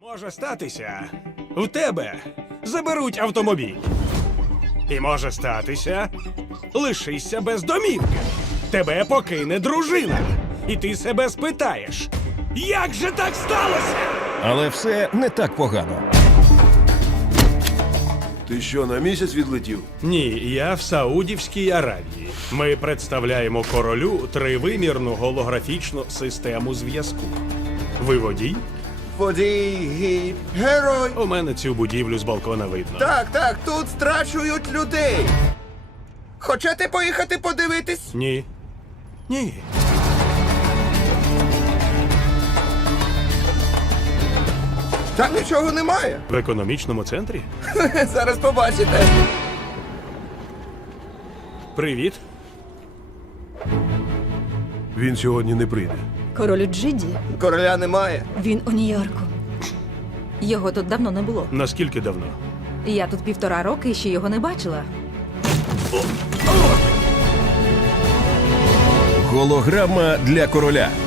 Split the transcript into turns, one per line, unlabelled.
Може статися, у тебе заберуть автомобіль. І може статися, лишишся без домівки. Тебе покине дружина. І ти себе спитаєш, як же так сталося?
Але все не так погано.
Ти що, на місяць відлетів?
Ні, я в Саудівській Аравії. Ми представляємо королю тривимірну голографічну систему зв'язку. Ви водій?
Водій, герой.
У мене цю будівлю з балкона видно.
Так, тут страчують людей. Хочете поїхати подивитись?
Ні. Ні.
Там нічого немає.
В економічному центрі?
Зараз побачите.
Привіт.
Він сьогодні не прийде.
Королю Джиді.
Короля немає.
Він у Нью-Йорку. Його тут давно не було.
Наскільки давно?
Я тут 1,5 роки і ще його не бачила.
Голограма для короля.